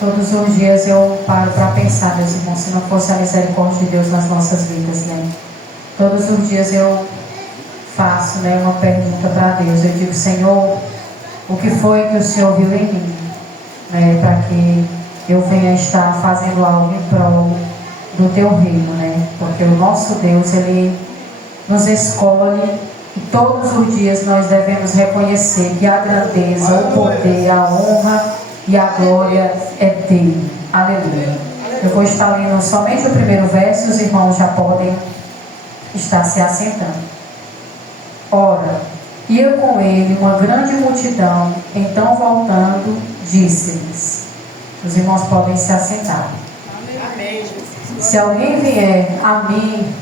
Todos os dias eu paro para pensar, meus irmãos, se não fosse a misericórdia de Deus nas nossas vidas, né? Todos os dias eu faço, né, uma pergunta para Deus. Eu digo: Senhor, o que foi que o Senhor viu em mim, né, para que eu venha estar fazendo algo em prol do Teu reino, né? Porque o nosso Deus, Ele nos escolhe e todos os dias nós devemos reconhecer que a grandeza, o poder, a honra e a glória é dele. Aleluia. Eu vou estar lendo somente o primeiro verso e os irmãos já podem estar se assentando. Ora, ia com ele uma grande multidão, então voltando, disse-lhes. Os irmãos podem se assentar. Amém. Se alguém vier a mim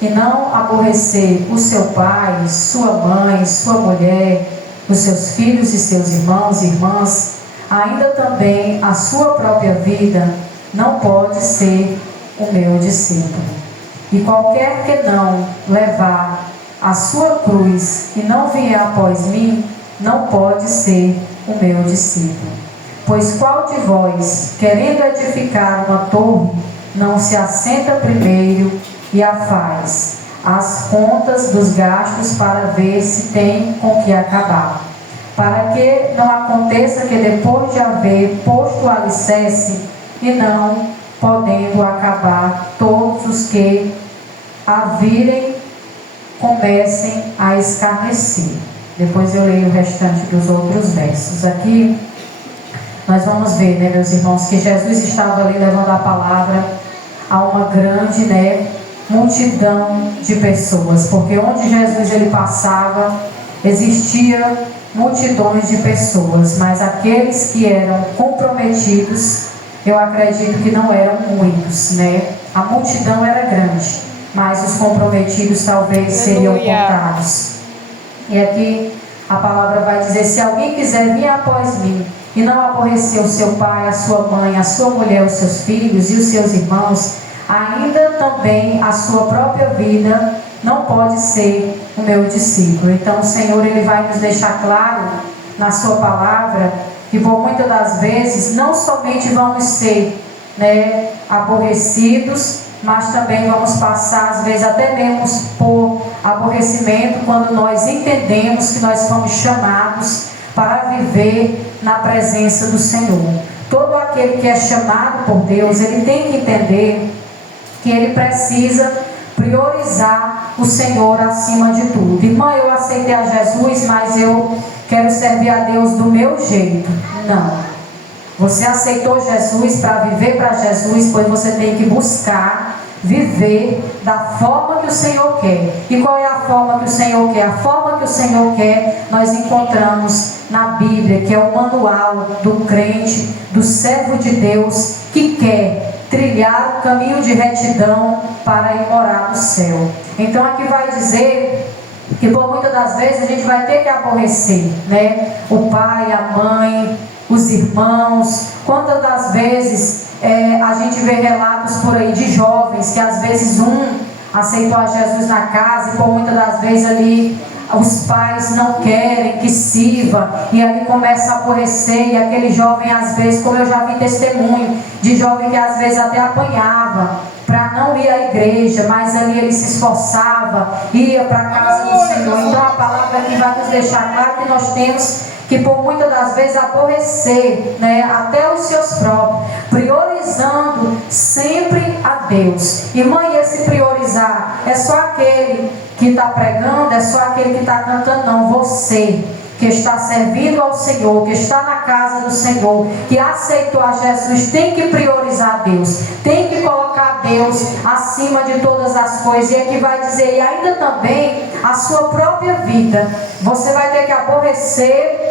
e não aborrecer o seu pai, sua mãe, sua mulher, os seus filhos e seus irmãos e irmãs, ainda também a sua própria vida, não pode ser o meu discípulo. E qualquer que não levar a sua cruz e não vier após mim, não pode ser o meu discípulo. Pois qual de vós, querendo edificar uma torre, não se assenta primeiro e a faz as contas dos gastos para ver se tem com que acabar? Para que não aconteça que depois de haver posto o alicerce e não podendo acabar, todos os que a virem comecem a escarnecer. Depois eu leio o restante dos outros versos. Aqui nós vamos ver, né, meus irmãos, que Jesus estava ali levando a palavra a uma grande, né, multidão de pessoas, porque onde Jesus ele passava, existia multidões de pessoas, mas aqueles que eram comprometidos, eu acredito que não eram muitos, né? A multidão era grande, mas os comprometidos talvez seriam contados. E aqui a palavra vai dizer: se alguém quiser vir após mim e não aborrecer o seu pai, a sua mãe, a sua mulher, os seus filhos e os seus irmãos, ainda também a sua própria vida, não pode ser o meu discípulo. Então o Senhor ele vai nos deixar claro na sua palavra que por muitas das vezes não somente vamos ser, né, aborrecidos, mas também vamos passar às vezes até mesmo por aborrecimento quando nós entendemos que nós fomos chamados para viver na presença do Senhor. Todo aquele que é chamado por Deus, ele tem que entender que ele precisa priorizar o Senhor acima de tudo. Irmã, eu aceitei a Jesus, mas eu quero servir a Deus do meu jeito. Não. Você aceitou Jesus para viver para Jesus, pois você tem que buscar viver da forma que o Senhor quer. E qual é a forma que o Senhor quer? A forma que o Senhor quer nós encontramos na Bíblia, que é o manual do crente, do servo de Deus que quer trilhar o caminho de retidão para ir morar no céu. Então aqui vai dizer que por muitas das vezes a gente vai ter que aborrecer, né? O pai, a mãe, os irmãos. Quantas das vezes a gente vê relatos por aí de jovens que às vezes um aceitou a Jesus na casa e por muitas das vezes ali os pais não querem que sirva e ali começa a aborrecer, e aquele jovem às vezes, como eu já vi testemunho de jovem que às vezes até apanhava para não ir à igreja, mas ali ele se esforçava, ia para a casa do Senhor. Então a palavra aqui vai nos deixar claro que nós temos que por muitas das vezes aborrecer, né, até os seus próprios, priorizando sempre a Deus. Irmã, e esse priorizar é só aquele que está pregando, é só aquele que está cantando? Não, você que está servindo ao Senhor, que está na casa do Senhor, que aceitou a Jesus, tem que priorizar Deus, tem que colocar Deus acima de todas as coisas. E aqui vai dizer, e ainda também a sua própria vida. Você vai ter que aborrecer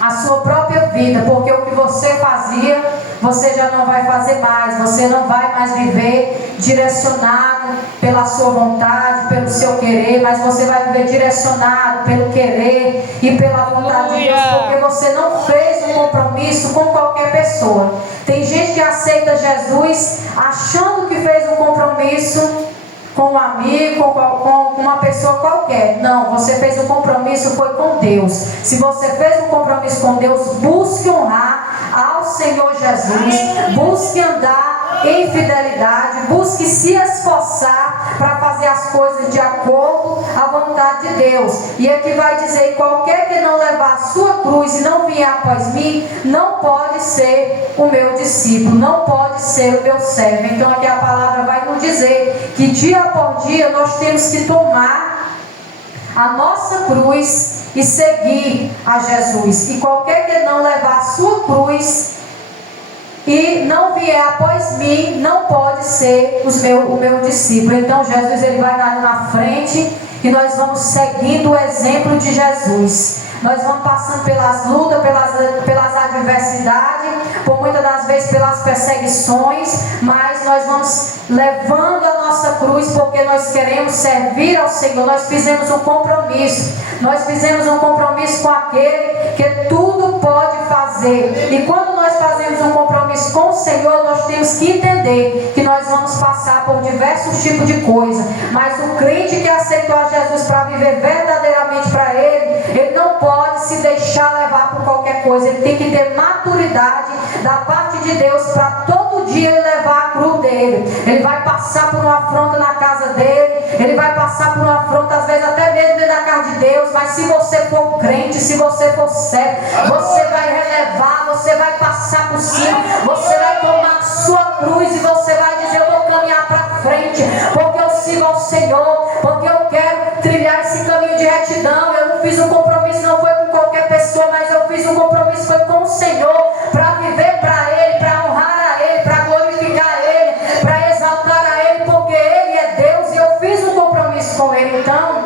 a sua própria vida, porque o que você fazia, você já não vai fazer mais. Você não vai mais viver direcionado pela sua vontade, pelo seu querer, mas você vai viver direcionado pelo querer e pela vontade de Deus, porque você não fez um compromisso com qualquer pessoa. Tem gente que aceita Jesus achando que fez um compromisso com um amigo, com uma pessoa qualquer. Não, você fez um compromisso, foi com Deus. Se você fez um compromisso com Deus, busque honrar ao Senhor Jesus, busque andar em fidelidade, busque se esforçar para fazer as coisas de acordo à vontade de Deus. E aqui vai dizer: qualquer que não levar a sua cruz e não vier após mim, não pode ser o meu discípulo, não pode ser o meu servo. Então aqui a palavra vai nos dizer que dia após dia nós temos que tomar a nossa cruz e seguir a Jesus. E qualquer que não levar a sua cruz e não vier após mim, não pode ser o meu discípulo. Então Jesus, ele vai dar na frente e nós vamos seguindo o exemplo de Jesus. Nós vamos passando pelas lutas, pelas adversidades, por muitas das vezes pelas perseguições, mas nós vamos levando a nossa cruz porque nós queremos servir ao Senhor. Nós fizemos um compromisso. Nós fizemos um compromisso com aquele que tudo pode fazer. E quando nós fazemos um compromisso com o Senhor, nós temos que entender que nós vamos passar por diversos tipos de coisas. Mas o crente que aceitou a Jesus para viver verdadeiramente para ele não pode se deixar levar por qualquer coisa. Ele tem que ter maturidade da parte de Deus para todo dia ele levar a cruz dele. Ele vai passar por uma afronta na casa dele, ele vai passar por uma afronta às vezes até mesmo dentro da casa de Deus. Mas se você for crente, se você for servo, você vai relevar, você vai passar por cima, você vai tomar a sua cruz e você vai dizer: eu vou caminhar para frente, porque eu sigo ao Senhor, porque eu quero trilhar esse caminho de retidão. Eu não fiz um compromisso, não foi com qualquer pessoa, mas eu fiz um compromisso, foi com o Senhor, para viver para Ele, para honrar a Ele, para glorificar Ele, para exaltar a Ele, porque Ele é Deus e eu fiz um compromisso com Ele. Então,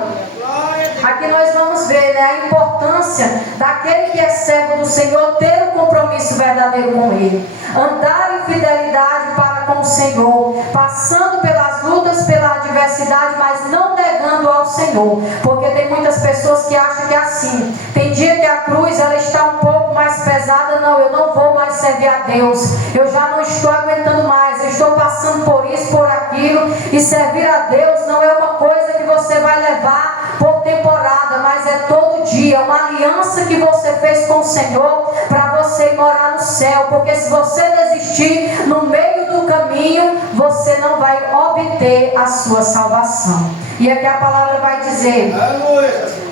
aqui nós vamos ver, né, a importância daquele que é servo do Senhor ter um compromisso verdadeiro com Ele, andar em fidelidade para com o Senhor, passando pelas lutas, pela adversidade, mas não negando ao Senhor, porque tem muitas pessoas que acham que é assim. Tem dia que a cruz ela está um pouco mais pesada. Não, eu não vou mais servir a Deus, eu já não estou aguentando mais, eu estou passando por isso, por aquilo. E servir a Deus não é uma coisa que você vai levar por temporada, mas é todo dia, uma aliança que você fez com o Senhor para você ir morar no céu. Porque se você desistir no meio do caminho, você não vai obter a sua salvação. E aqui a palavra vai dizer: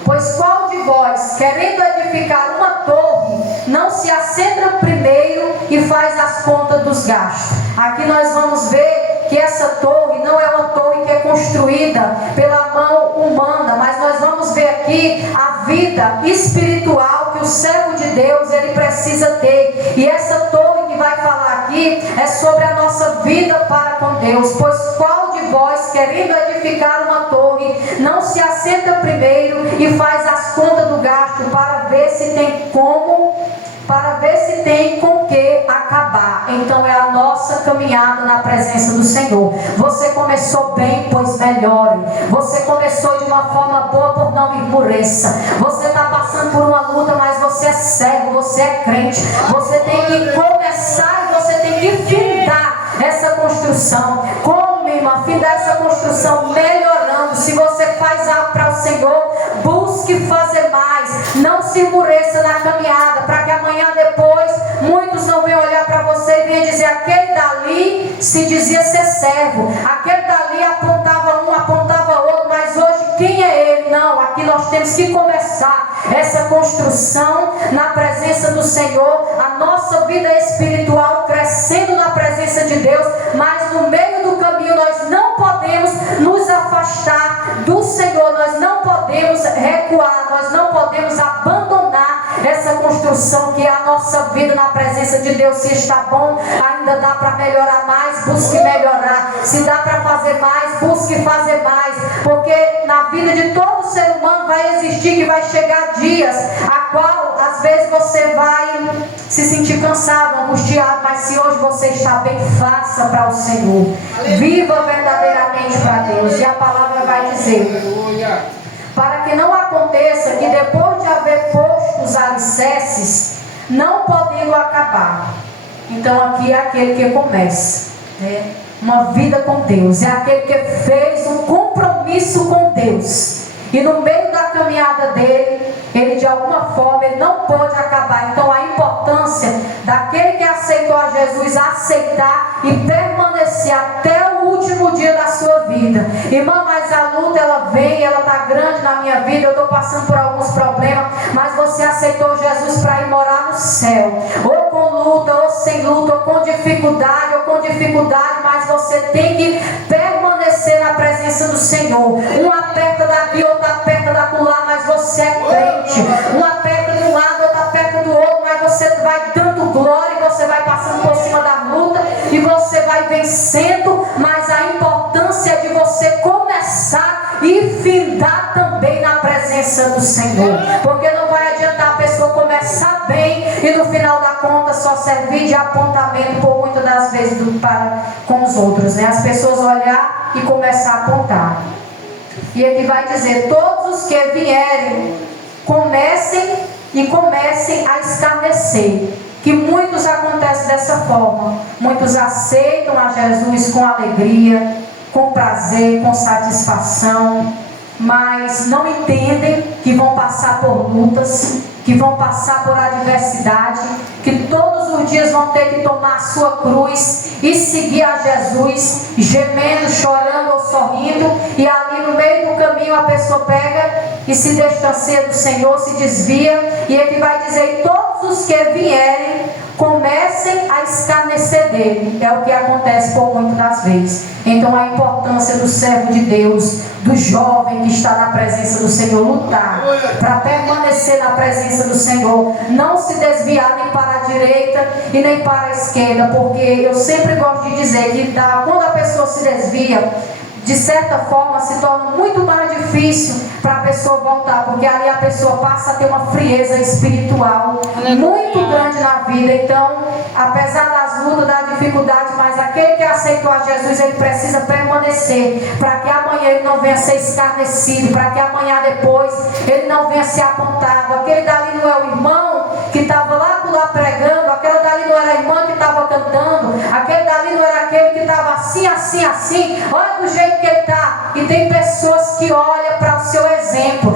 pois qual de vós, querendo edificar uma torre, não se assenta primeiro e faz as contas dos gastos? Aqui nós vamos ver que essa torre não é uma torre que é construída pela mão humana, mas nós vamos ver aqui a vida espiritual que o servo de Deus ele precisa ter. E essa torre que vai falar aqui é sobre a nossa vida para com Deus. Pois qual de vós, querendo edificar uma torre, não se assenta primeiro e faz as contas do gasto para ver se tem com que acabar? Então é a nossa caminhada na presença do Senhor. Você começou bem, pois melhore. Você começou de uma forma boa, por não endureça. Você está passando por uma luta, mas você é servo, você é crente. Você tem que começar e você tem que findar essa construção. Como, irmã, findar essa construção? Melhorando. Se você faz algo para o Senhor, busque fazer mais. Não se endureça na caminhada, para que amanhã depois muitos não venham olhar para você e venham dizer: aquele dali se dizia ser servo, aquele dali apontava um, apontava outro, mas hoje quem é ele? Não, aqui nós temos que começar essa construção na presença do Senhor, a nossa vida espiritual crescendo na presença de Deus. Mas no meio do caminho nós não podemos nos afastar do Senhor, nós não podemos recuar, nós não podemos abandonar essa construção que é a nossa vida na presença de Deus. Se está bom, ainda dá para melhorar mais, busque melhorar. Se dá para fazer mais, busque fazer mais, porque na vida de todo ser humano vai existir que vai chegar dias a qual às vezes você vai se sentir cansado, angustiado, mas se hoje você está bem, faça para o Senhor, viva verdadeiramente para Deus. E a palavra vai dizer: para que não aconteça que depois de haver posto os alicerces, não podendo acabar. Então aqui é aquele que começa, né? uma vida com Deus, é aquele que fez um compromisso com Deus. E no meio da caminhada dele, ele de alguma forma ele não pode acabar. Então a importância daquele que aceitou a Jesus aceitar e permanecer até o último dia da sua vida. Irmã, mas a luta ela vem, ela está grande na minha vida, eu estou passando por alguns problemas, mas você aceitou Jesus para ir morar no céu. Ou com luta, ou sem luta, ou com dificuldade, mas você tem que permanecer na presença do Senhor. Um aperta daqui, outro aperta da lá, mas você é crente. Um aperta de um lado, outro aperta do outro, mas você vai dando glória, e você vai passando por cima da luta, e você vai vencendo. Mas a importância é de você começar e findar também na presença do Senhor, porque não vai adiantar a pessoa começar bem e no final da conta só servir de apontamento por muitas das vezes para com os outros, né? As pessoas olhar e começar a apontar. E ele vai dizer: todos os que vierem, comecem a escarnecer. Que muitos acontecem dessa forma. Muitos aceitam a Jesus com alegria, com prazer, com satisfação, mas não entendem que vão passar por lutas, que vão passar por adversidade, que todos os dias vão ter que tomar a sua cruz e seguir a Jesus, gemendo, chorando ou sorrindo, e ali no meio do caminho a pessoa pega e se distancia do Senhor, se desvia, e ele vai dizer: todos os que vierem, comecem a escarnecer dele. É o que acontece por muitas das vezes. Então a importância do servo de Deus, do jovem que está na presença do Senhor, lutar para permanecer na presença do Senhor, não se desviar nem para a direita e nem para a esquerda, porque eu sempre gosto de dizer que quando a pessoa se desvia, de certa forma se torna muito mais difícil para a pessoa voltar, porque ali a pessoa passa a ter uma frieza espiritual muito grande na vida. Então, apesar das lutas, da dificuldade, mas aquele que aceitou a Jesus, ele precisa permanecer, para que amanhã ele não venha ser escarnecido, para que amanhã depois ele não venha ser apontado. Aquele dali não é o irmão que estava lá pregando, aquele dali não era a irmã que estava cantando, aquele dali não era aquele que estava assim, olha do jeito que ele está. E tem pessoas que olham para o seu exemplo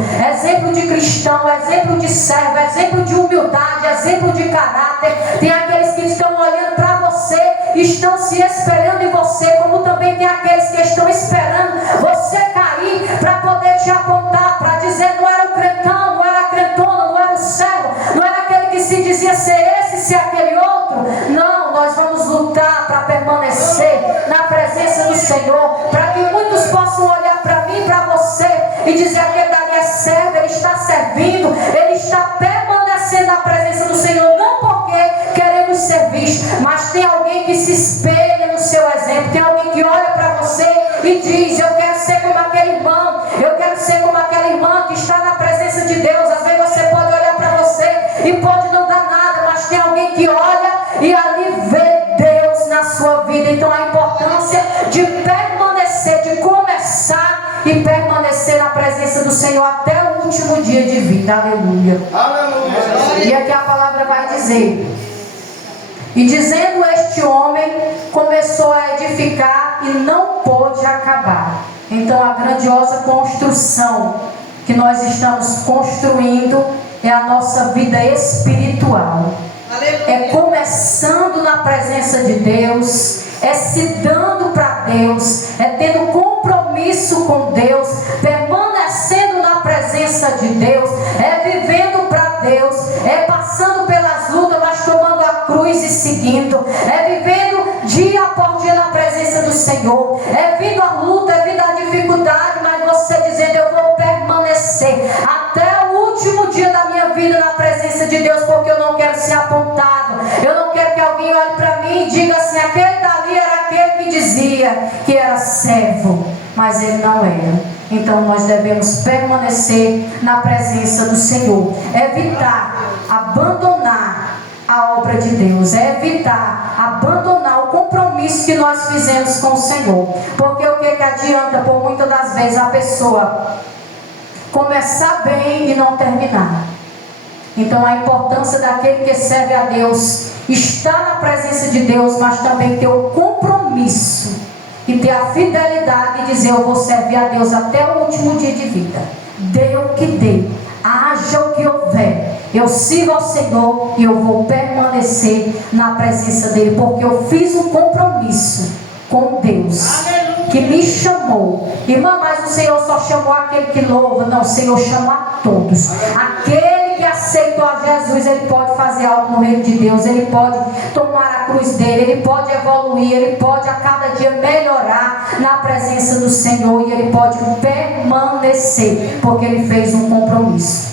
de cristão, exemplo de servo, exemplo de humildade, exemplo de caráter. Tem aqueles que estão olhando para você, estão se espelhando em você, como também tem aqueles que estão esperando você cair para poder te apontar, para dizer: não era o crentão, não era a crentona, não era o servo, não era aquele que se dizia ser esse, ser aquele outro. Não, nós vamos lutar para permanecer na presença do Senhor, para que muitos possam olhar para mim e para você e dizer: aquele dali é servo, ele está servindo, ele está permanecendo na presença do Senhor, não porque queremos ser vistos, mas tem alguém que se espelha no seu exemplo, tem alguém que olha para você e diz: eu quero ser como aquele irmão, eu quero ser como aquela irmã que está na presença de Deus. Às vezes você pode olhar para você e pode não dar nada, mas tem alguém que olha e ali vê Deus na sua vida. Então a importância de permanecer, de começar e permanecer na presença do Senhor até o último dia de vida. Aleluia. Aleluia. E aqui a palavra vai dizer: e dizendo este homem, começou a edificar e não pôde acabar. Então a grandiosa construção que nós estamos construindo é a nossa vida espiritual. É começando na presença de Deus, é se dando para Deus, é tendo compromisso com Deus, permanecendo na presença de Deus, é vivendo para Deus, é passando pelas lutas, mas tomando a cruz e seguindo, é vivendo dia após dia na presença do Senhor, é vindo a luta, é vindo a dificuldade, mas você dizendo: eu vou permanecer até o último dia da minha vida na presença de Deus, porque eu não quero ser apontado, eu não quero que alguém olhe para mim e diga assim: aquele dali era aquele que dizia que era servo, mas ele não era. Então nós devemos permanecer na presença do Senhor, evitar abandonar a obra de Deus, é evitar abandonar o compromisso que nós fizemos com o Senhor, porque o que adianta por muitas das vezes a pessoa começar bem e não terminar? Então a importância daquele que serve a Deus, está na presença de Deus, mas também ter o compromisso e ter a fidelidade de dizer: eu vou servir a Deus até o último dia de vida. Dê o que dê, haja o que houver, eu sirvo ao Senhor e eu vou permanecer na presença dele, porque eu fiz um compromisso com Deus que me chamou. Irmã, mas o Senhor só chamou aquele que louva? Não, o Senhor chama a todos. Aquele que aceitou a Jesus, ele pode fazer algo no reino de Deus, ele pode tomar a cruz dele, ele pode evoluir, ele pode a cada dia melhorar na presença do Senhor, e ele pode permanecer, porque ele fez um compromisso.